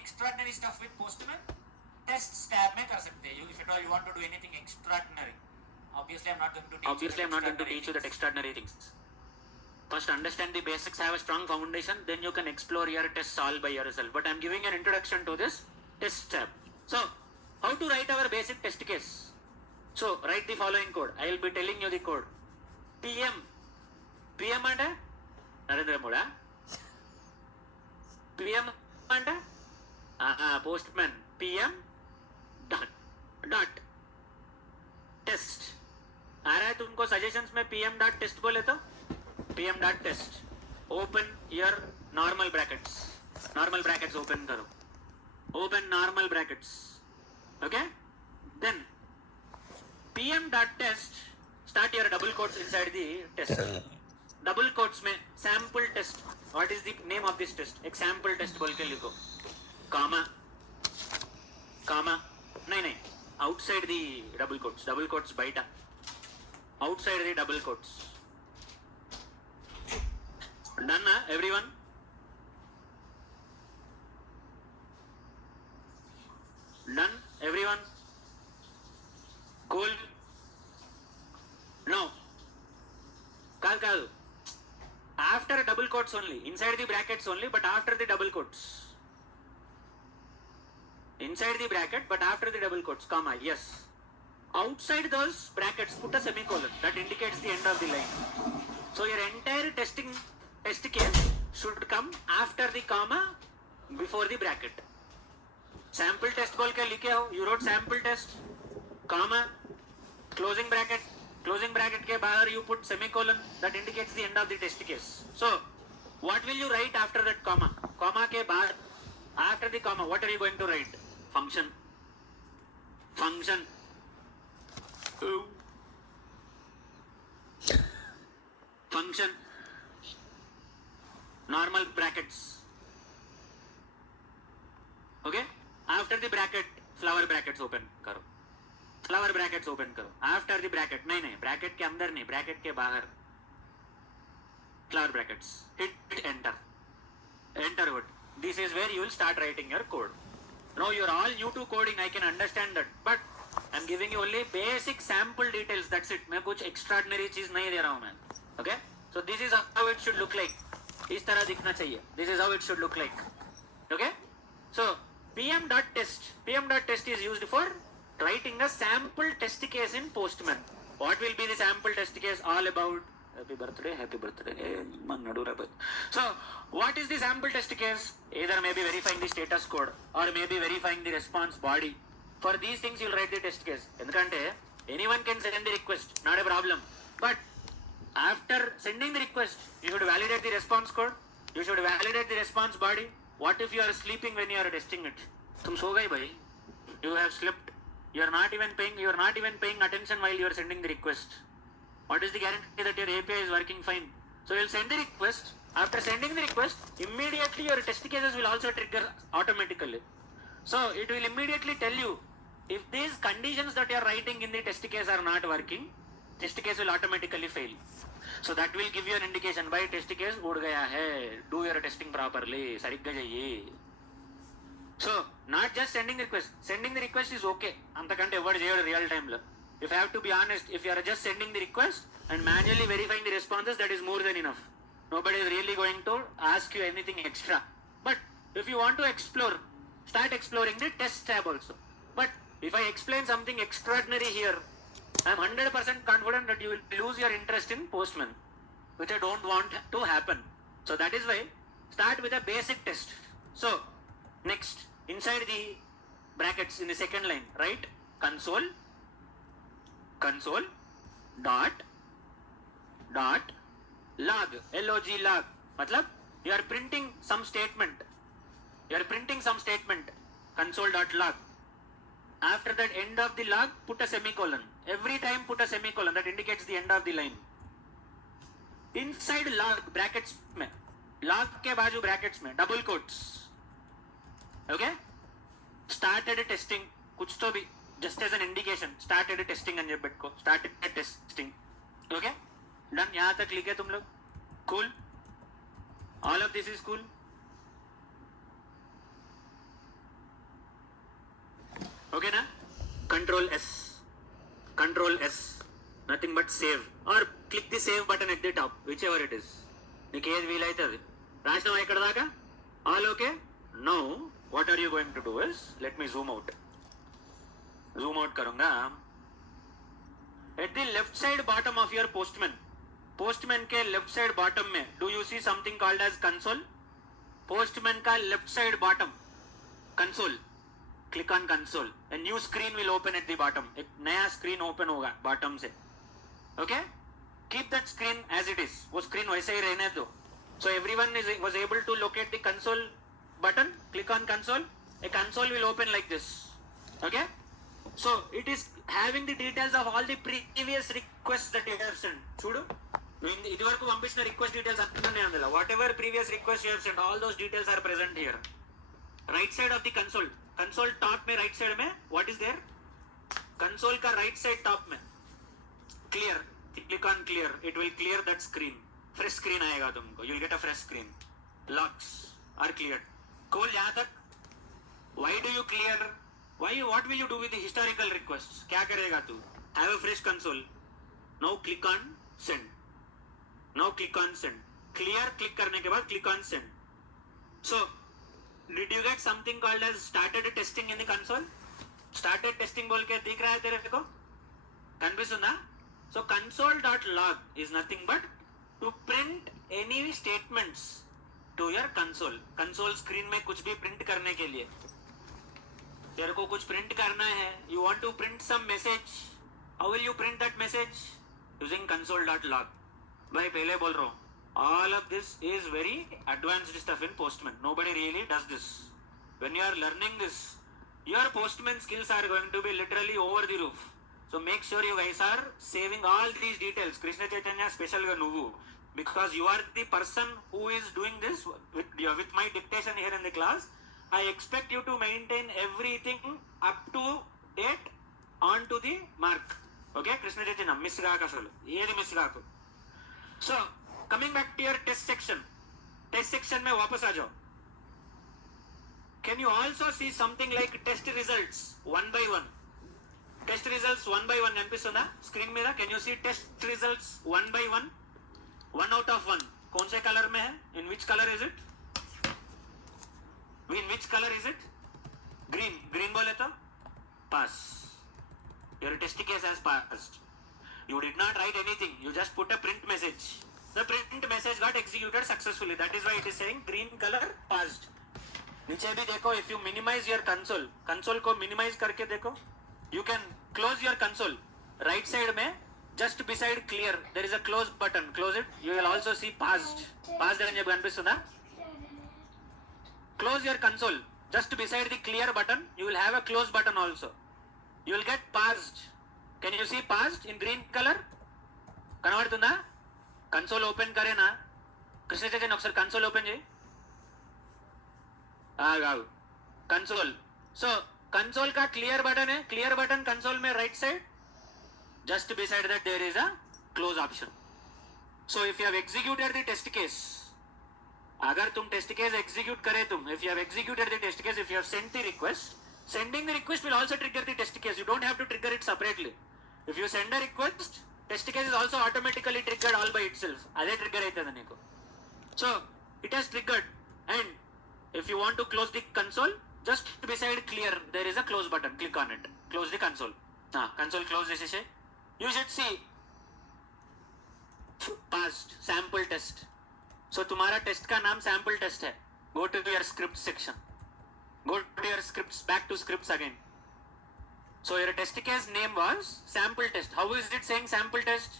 extraordinary stuff with Postman, test tab में कर सकते हैं. If at all you want to do anything extraordinary, obviously I'm not going to teach you that extraordinary things. First understand the basics, have a strong foundation, then you can explore your tests all by yourself. But I'm giving an introduction to this test tab. So how to write our basic test case? So write the following code. I will be telling you the code. PM అంటే Narendra మోడా. PM అంటే పోస్ట్मैन. PM dot test आ रहा है तुमको suggestions में. PM dot test बोले तो PM dot test. Open your normal brackets open करो. Open normal brackets. Okay, then PM dot test. Start your double quotes inside the test. Double quotes में sample test. What is the name of this test? एक sample test बोल के लिखो. कामा नहीं outside the double quotes baita, outside the double quotes. Done na everyone? Done everyone? Cool? No, kaal after double quotes only, inside the brackets only, but after the double quotes. Inside the bracket but after the double quotes, comma. Yes, outside those brackets put a semicolon. That indicates the end of the line. So your entire test case should come after the comma, before the bracket. Sample test बोल के लिखे हो. You wrote sample test, comma, closing bracket के बाहर you put semicolon. That indicates the end of the test case. So what will you write after that comma? Comma के बाद, after the comma, what are you going to write? Function. Normal brackets. Okay, after the bracket flower brackets open करो. After the bracket, नहीं bracket के अंदर नहीं, bracket के बाहर flower brackets. Hit enter what. This is where you will start writing your code. Now you are all new to coding, I can understand that, but I am giving you only basic sample details. That's it. मैं कुछ extraordinary चीज नहीं दे रहा हूँ मैं. Okay, so this is how it should look like. इस तरह दिखना चाहिए. This is how it should look like. Okay, so PM dot test is used for writing a sample test case in Postman. What will be the sample test case all about? Happy birthday. So what is the sample test case? Either maybe verifying the status code or maybe verifying the response body. For these things you'll write the test case. Endukante anyone can send the request, not a problem, but after sending the request you should validate the response code, you should validate the response body. What if you are sleeping when you are testing it? Tum so gaye bhai, you have slept, you are not even paying attention while you are sending the request. What is the guarantee that your API is working fine? So you'll send the request. After sending the request, immediately your test cases will also trigger automatically. So it will immediately tell you if these conditions that you are writing in the test case are not working, test case will automatically fail. So that will give you an indication, by test case उड़ गया है, do your testing properly, सरिग्गा जाइए. So not just sending the request is okay. अंतकंटे ఎవరు చేయడు real time లో. If I have to be honest, if you are just sending the request and manually verifying the responses, that is more than enough. Nobody is really going to ask you anything extra. But if you want to explore, start exploring the test tab also. But if I explain something extraordinary here, I am 100% confident that you will lose your interest in Postman, which I don't want to happen. So that is why start with a basic test. So next, inside the brackets in the second line, write console dot log, log. मतलब you are printing some statement, console dot log. After that end of the log, put a semicolon. Every time put a semicolon, that indicates the end of the line. Inside log brackets में, log के बाजू brackets में double quotes. Okay, started testing, कुछ तो भी, just as an indication, started testing అని చెప్పి పెట్టుకో, started testing. Okay, done. यहाँ तक लिखे तुम लोग? Cool, all of this is cool. Okay na? Control S, nothing but save, or click the save button at the top, whichever it is. నీకు ఏది వీలైతుంది. రాసినావా ఇక్కడ దాకా? All okay. Now what are you going to do is, let me zoom out करूंगा. At the left side bottom of your postman के left side bottom में do you see something called as console? postman का left side bottom console, click on console, a new screen will open at the bottom. एक नया screen open होगा bottom से. okay, keep that screen as it is, वो screen वैसे ही रहने दो. so everyone was able to locate the console button. click on console, a console will open like this. okay, so it is having the details of all the previous requests that you have sent. చూడు, ఇది వరకు పంపించిన request details అన్నీ అందులో. Whatever previous request you have sent, all those details are present here. Right side of the console top में, right side में what is there, console का right side top में clear, click on clear, it will clear that screen. Fresh screen आएगा तुमको, you will get a fresh screen. Logs are clear. कोल यहाँ तक. Why do you clear, why, what will you do with the historical request, क्या करेगा तू? Have a fresh console. Now click on send, now click on send. Clear click करने के बाद click on send. So did you get something called as started testing in the console? started testing बोल के दिख रहा है तेरे को, confusion? so console.log is nothing but to print any statements to your console screen में कुछ भी print करने के लिए. तेरे को कुछ print करना है, you want to print some message, how will you print that message? using console.log. भाई पहले बोल रहा हूँ, all of this is very advanced stuff in postman. nobody really does this. when you are learning this, your postman skills are going to be literally over the roof. so make sure you guys are saving all these details. Krishna Chaitanya special ga nuvu, because you are the person who is doing this with my dictation here in the class. I expect you to maintain everything up to date, on to the mark. okay, Krishna Chaitanya miss gaaka, asalu edi miss gaaku. so coming back to your test section में वापस आ जाओ. can you also see something like test results 1 by 1? test results 1 by 1 కనిపిస్తుందా screen మీద? can you see test results 1 by 1? 1 out of 1 कौन से colour में है? in which color is it? in which color is it? green बोले तो pass. your test case has passed. you did not write anything, you just put a print message. the print message got executed successfully. that is why it is saying green color passed. नीचे भी देखो, if you minimize your console को minimize करके देखो, you can close your console. right side में just beside clear there is a close button, close it. you will also see passed అని చెప్పి కనిపిస్తుందా? close your console, just beside the clear button you will have a close button also. you will get passed. can you see passed in green color? కనబడుతుందా? Console open करे ना कृष्ण चैतन्य, ఒకసారి console open చేయి. आगाओ console. So console का clear button है, clear button console में right side, just beside that there is a close option. So if you have executed the test case, अगर तुम टेस्ट केस एग्जीक्यूट करे तुम, if you have executed the test case, if you have sent the request, sending the request will also trigger the test case. You don't have to trigger it separately. If you send a request, test case is also automatically triggered all by itself. అదే trigger అవుతుంది నీకు. so it has triggered. and if you want to close the console, just beside clear there is a close button, click on it, close the console. console close చేసేసి you should see passed sample test. so तुम्हारा test का नाम sample test है. go to your script section, go to your scripts, back to scripts again. so your test case name was sample test. how is it saying sample test?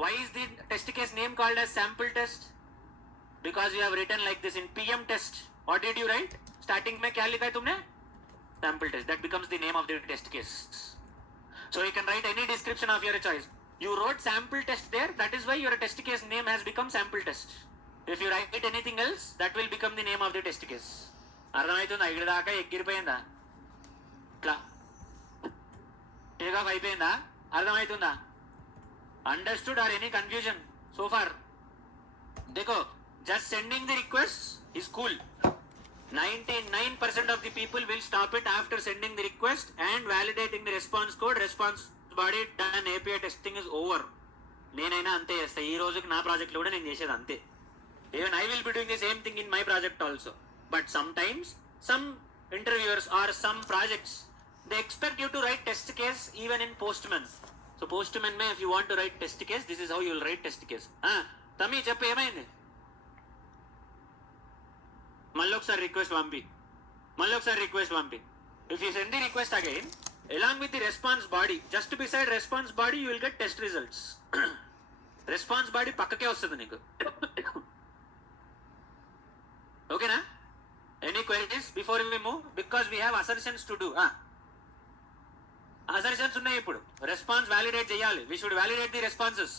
why is the test case name called as sample test? because you have written like this in pm test. what did you write? starting में क्या लिखा है तुमने? sample test. that becomes the name of the test case. so you can write any description of your choice. you wrote sample test there, that is why your test case name has become sample test. if you write anything else, that will become the name of the test case. అర్థమవుతుందా? ఇక్కడ దాకా ఎగిరిపోయిందా? ఇట్లా take off అయిపోయిందా? అర్థమవుతుందా? Understood or any confusion so far? देखो, just sending the requests is cool. 99% of the people will stop it after sending the request and validating the response code. Response body done, API testing is over. నేనైనా అంతే చేస్తా. ఈ రోజుకి నా ప్రాజెక్ట్లో కూడా నేను చేసేది అంతే. Even I will be doing the same thing in my project also. But sometimes some interviewers or some projects, they expect you to write test case even in Postman. So Postman mein if you want to write test case, this is how you will write test case. తమ్మి చెప్పు ఏమైంది? మళ్ళీ ఒకసారి request పంపి. If you send the request again, along with the response body, just beside response body you will get test results. Response body పక్కకే వస్తుంది నీకు. ఓకేనా? Any queries before we move? Because we have assertions to do. Assertions ఉన్నాయి ఇప్పుడు. Response validate చేయాలి. We should validate the responses.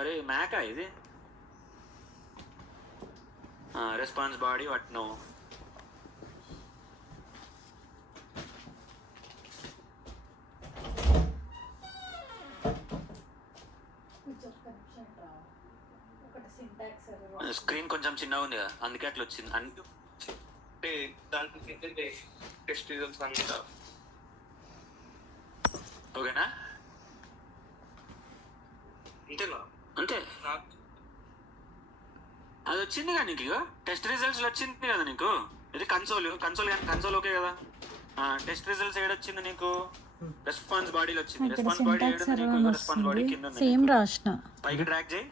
అరే మ్యాకా ఇది? Response body what no. Screen కొంచెం చిన్నగా ఉంది కదా, అందుకే అట్లా వచ్చింది. అంటే దాంట్లో టెస్ట్ రిజల్ట్స్ అంతా ఓకేనా? అంతేనా? అంతే. అది వచ్చింది కదా నీకు, టెస్ట్ రిజల్ట్స్ వచ్చింది కదా నీకు. ఇది కన్సోల్ కానీ కన్సోల్ ఓకే కదా. టెస్ట్ రిజల్ట్స్ ఏడొచ్చింది నీకు? రెస్పాన్స్ బాడీలో వచ్చింది. రెస్పాన్స్ బాడీ ఏడుంది నీకు? రెస్పాన్స్ బాడీ కింద పైకి ట్రాక్ చేయి.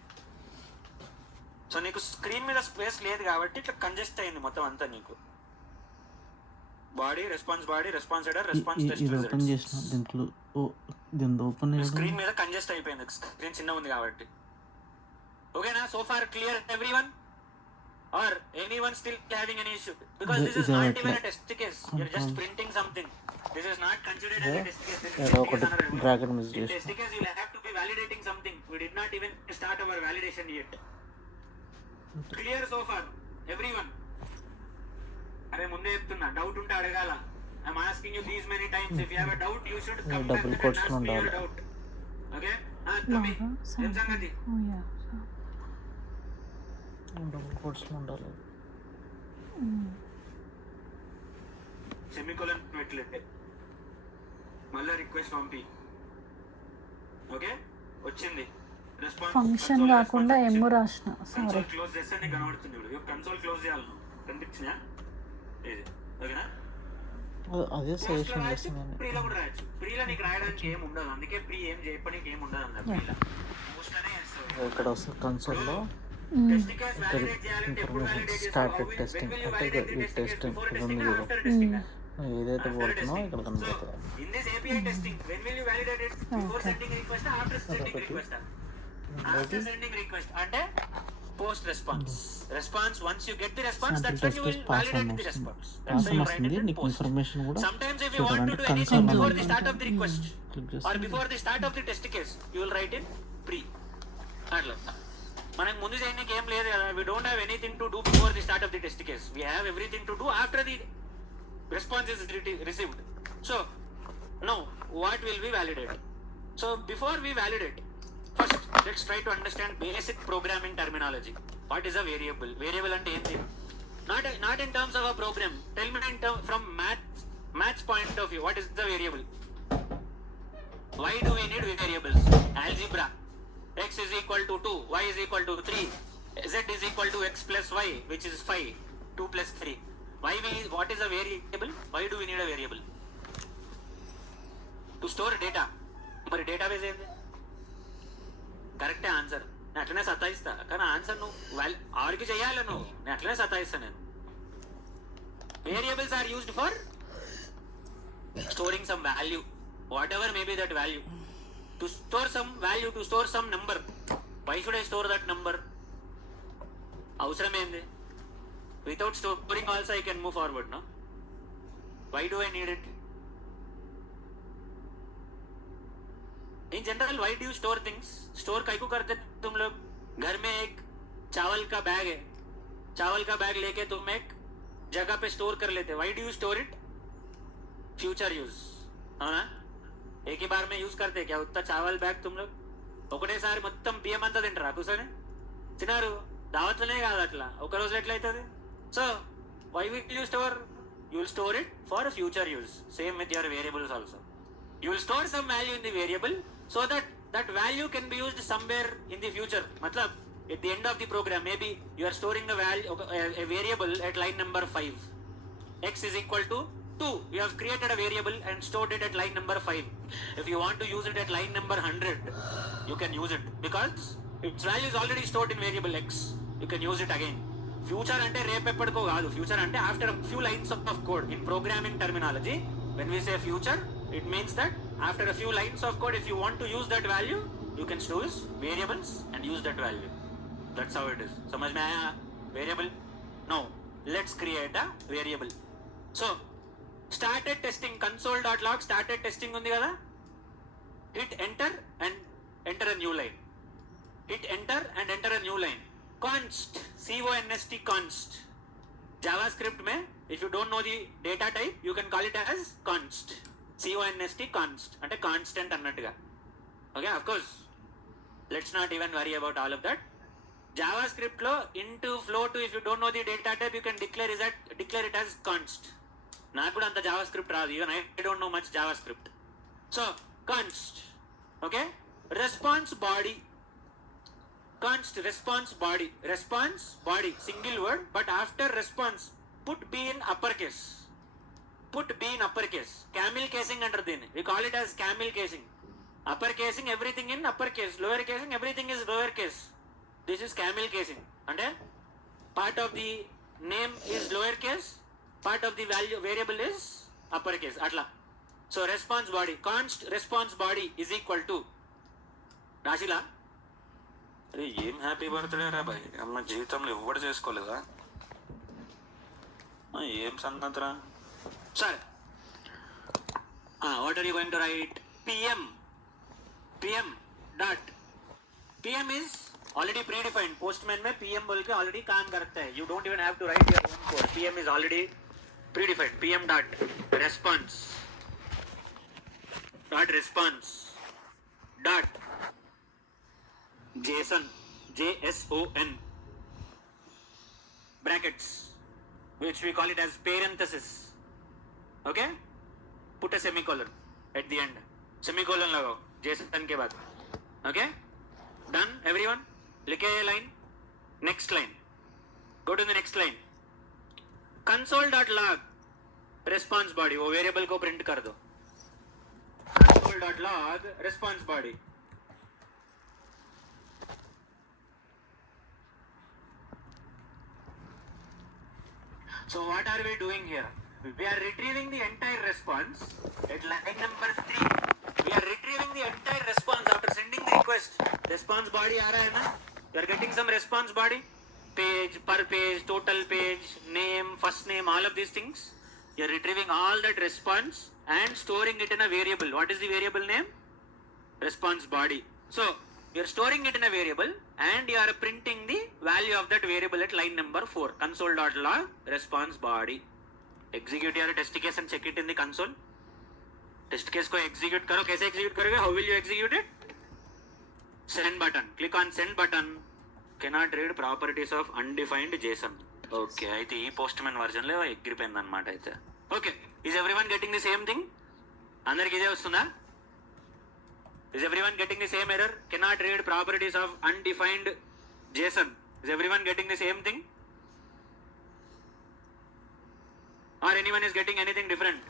సో నీకు స్క్రీన్ మీద స్పేస్ లేదు కాబట్టి ఇట్లా కంజెస్ట్ అయింది మొత్తం అంతా నీకు. Body, response header, response test results. Screen మీద కంజెస్ట్ అయిపోయింది, స్క్రీన్ చిన్న ఉంది కాబట్టి. ఓకేనా? So far clear everyone? or anyone still having an issue? Because this is not even a test case, you're just printing something. This is not considered as a test case. This is in test case you'll have to be validating something. We did not even start our validation yet. Clear so far everyone? అరే ముందే చెప్తున్నా, doubt ఉంటే అడగాల. I'm asking you these many times. If you have a doubt, you should come back and ask me your doubt. Okay? Tami, ఏం సంగతి? Double quotes ఉండాలి. Semicolon పెట్టలేదే, మళ్ళీ request పంపి. ఓకే, వచ్చింది రెస్పాన్స్. ఫంక్షన్ కాకుండా ఎమ్ము రాసిన. సారీ, క్లోజ్ చేస్తే నీకు కనబడుతుంది. ఇప్పుడు కన్సోల్ క్లోజ్ చేయాలి. కనిపించినా ఇది? ఓకేనా? అదే సజెషన్ చేస్తున్నాను. ప్రీలో కూడా రాయొచ్చు. ప్రీలో నీకు రాయడానికి ఏం ఉండదు, అందుకే ప్రీ ఏం చేయడానికి ఏం ఉండదు అన్న. ప్రీలో మోస్ట్గానే ఇక్కడ వస్తుంది కన్సోల్లో స్టార్టెడ్ టెస్టింగ్ అంటే ఈ టెస్టింగ్ ఉంది చూడు, ఏదైతే పోతున్నామో ఇక్కడ కనబడుతుంది. అంటే post response once you get the response, that's when you will validate the response. That's why you write it in post. Sometimes if you want to do anything before the start of the request or before the start of the test case, you will write in pre. అట్లా మనకు ముందు చేయడానికి ఏం లేదు కదా. we don't have anything to do before the start of the test case. We have everything to do after the response is received. So now what will we validate? So before we validate, first let's try to understand basic programming terminology. What is a variable? Variable ante enti? Not in terms of a program. Tell me from maths point of view, what is the variable? Why do we need variables? Algebra. X is equal to 2, y is equal to 3, z is equal to x plus y, which is 5, 2 plus 3. What is a variable? Why do we need a variable? To store data. మరి database ఏంది? కరెక్టే answer. నేను అట్లనే సతాయిస్తా, కానీ answer నువ్వు ఆర్కి చేయాలి. నేను అట్లనే సతాయిస్తా. నేను variables are used for storing some value, whatever may be that value. To store some value, to store some number. Why should I store that number? అవసరం ఏంది? Without storing also I can move forward, no? Why do I need it? In general, why do you store things? Store काहे को करते तुम लोग? घर में एक चावल का बैग है, चावल का बैग लेके तुम एक जगह पे स्टोर कर लेते. Why do you store it? Future use, है ना? एक ही बार में यूज करते क्या? उतना चावल बैग तुम लोग ఒకటేసారి మొత్తం బియ్యం అంతా తింటారా కూర్చొని? తినారు, దావత్లోనే కాదు అట్లా ఒక రోజు ఎట్లయితుంది. So why will you store? You will store it for future use. Same with your variables also. You will store some value in the variable so that that value can be used somewhere in the future. Matlab, at the end of the program, maybe you are storing a value, a variable at line number 5. X is equal to 2. You have created a variable and stored it at line number 5. If you want to use it at line number 100, you can use it because its value is already stored in variable X. You can use it again. Future ante రేపెప్పటికో కాదు. Future ante after a few lines of code. In programming terminology, when we say future, it means that after a few lines of code, if you want to use that value, you can store variables and use that value. That's how it is. समझ में आया? Variable. Now let's create a variable. So started testing, console.log started testing ఉంది కదా. Hit enter and enter a new line. Hit enter and enter a new line. Const, const, const. JavaScript में if you don't know the data type, you can call it as const. const, const అంటే constant అన్నట్టుగా. Okay, of course let's not even worry about all of that. JavaScript లో into float, if you don't know the data type, you can declare it as const. నాకు కూడా అంత JavaScript రాదు, even I don't know much JavaScript. So const. Okay, response body. Const response body. Response body single word, but after response put b in uppercase. Put b in uppercase. Camel casing under దీన్ని. We call it as camel casing. Upper casing everything in uppercase. Lower casing everything is lower case. This is camel casing. అంటే part of the name is lower case, part of the value variable is upper case. అట్లా. So response body. Const response body is equal to రాశిలా. అరే ఏం happy birthday రా bye, అమ్మ జీవితంలో ఎవ్వడు చేసుకోలేదా? ఏం సంగతిరా? సరే, what are you going to write? pm dot pm is already predefined. postman में pm बोल के already काम करता है. You don't even have to write your own code. pm is already predefined. pm dot response dot json JSON brackets, which we call it as parenthesis. Okay, put a semicolon at the end. Semicolon लगाओ JSON के बाद. Okay, done everyone. लिखे ये line. Next line. Go to the next line. console.log response body. वो variable को print कर दो. console.log response body. So what are we doing here? We are retrieving the entire response at line number 3. We are retrieving the entire response after sending the request. Response body आ रहा है ना? You are getting some response body. Page, per page, total page, name, first name, all of these things. You are retrieving all that response and storing it in a variable. What is the variable name? Response body. So you are storing it in a variable and you are printing the value of that variable at line number 4. console.log response body. Execute your test case and check it in the console. Test case को execute करो. कैसे execute करोगे? How will you execute it? Send button. Click on send button. Cannot read properties of undefined JSON. Okay, అయితే ఈ postman version లో ఎగిరిపోయింది అన్నమాట అయితే. Okay, is everyone getting the same thing? అందరికి ఇదే వస్తుందా? Is everyone getting the same error? Cannot read properties of undefined JSON. Is everyone getting the same thing? Or anyone is getting anything different?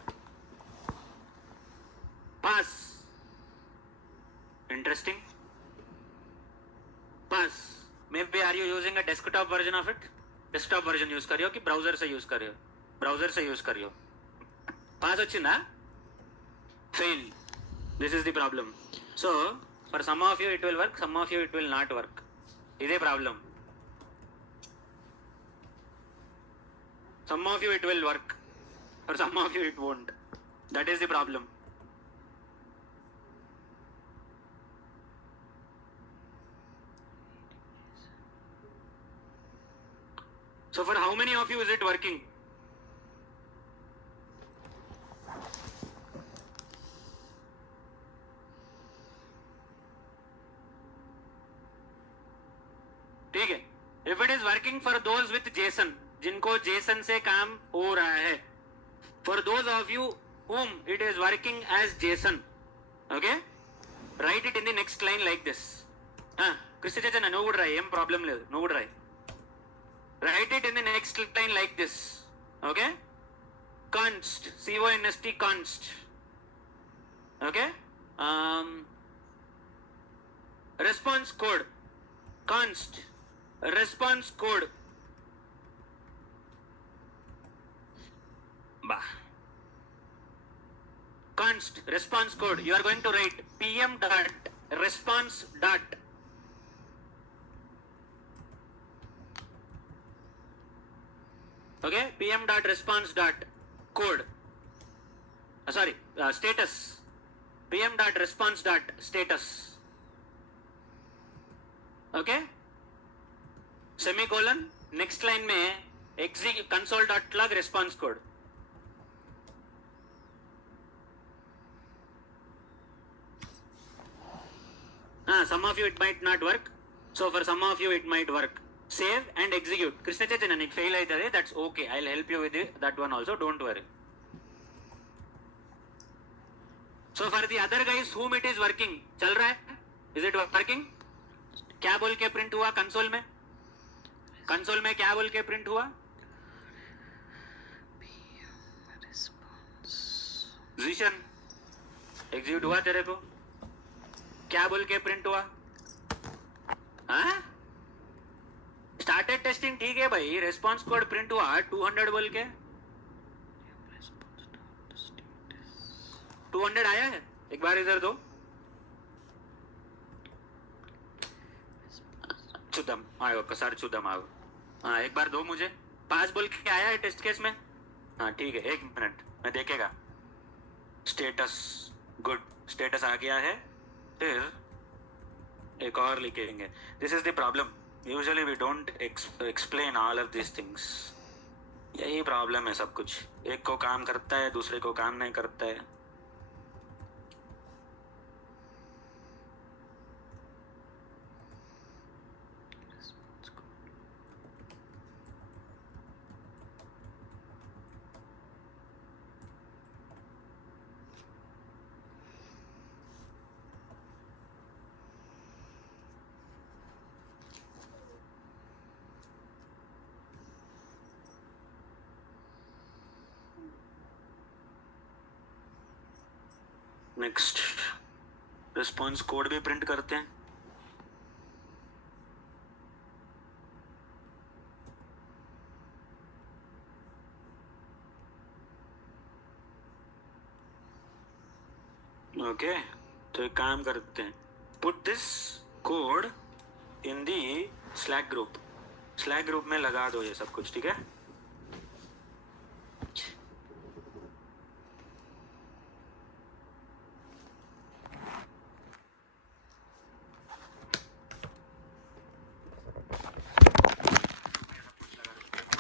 Pass. Interesting. Pass. Maybe are you using a desktop version of it? Desktop version use करियो कि browser से use करियो? Browser से use करियो. Pass వచ్చిందా? Fail. This is the problem. So for some of you it will work, some of you it will not work. ఇదే problem. Some of you it will work, for some of you it won't. That is the problem. So for how many of you is it working? ठीक है. If it is working for those with JSON, जिनको JSON से काम हो रहा है, for those of you whom it is working as JSON, okay, write it in the next line like this. Kristi Chechana, no would write, problem లేదు, no would write. Write it in the next line like this, okay? Const, C-O-N-S-T, const, okay? Response code, const, response code, const response code. You are going to write pm dot response dot okay, pm dot response dot code, status, pm dot response dot status, okay, semicolon, next line में execute console dot log response code. Some of you it might not work, so for some of you it might work. Save and execute. Krishna Chaitanya, it fail aitade, that's okay. I'll help you with that one also, don't worry. So for the other guys whom it is working, चल रहा है? Is it working? क्या बोल के print हुआ console में? Console में क्या बोल के print हुआ? Zishan, execute हुआ तेरे को? क्या बोल के प्रिंट हुआ? हाँ? स्टार्टेड टेस्टिंग ठीक है भाई, रेस्पॉन्स कोड प्रिंट हुआ 200 बोल के. 200 आया है? एक बार इधर दो. చూద్దాం ఒక్కసారి చూద్దాం ఆగు. एक बार दो मुझे. पास बोल के आया है टेस्ट केस में? हाँ ठीक है, एक मिनट मैं देखेगा. स्टेटस गुड, स्टेटस आ गया है. फिर एक और लिखेंगे. This is the problem, usually we don't explain all of this things. यही प्रॉब्लम है सब कुछ. एक को काम करता है, दूसरे को काम नहीं करता है. नेक्स्ट रिस्पॉन्स कोड भी प्रिंट करते हैं. ओके, तो एक काम करते हैं. Put this code in the slack group. Slack group में लगा दो ये सब कुछ, ठीक है.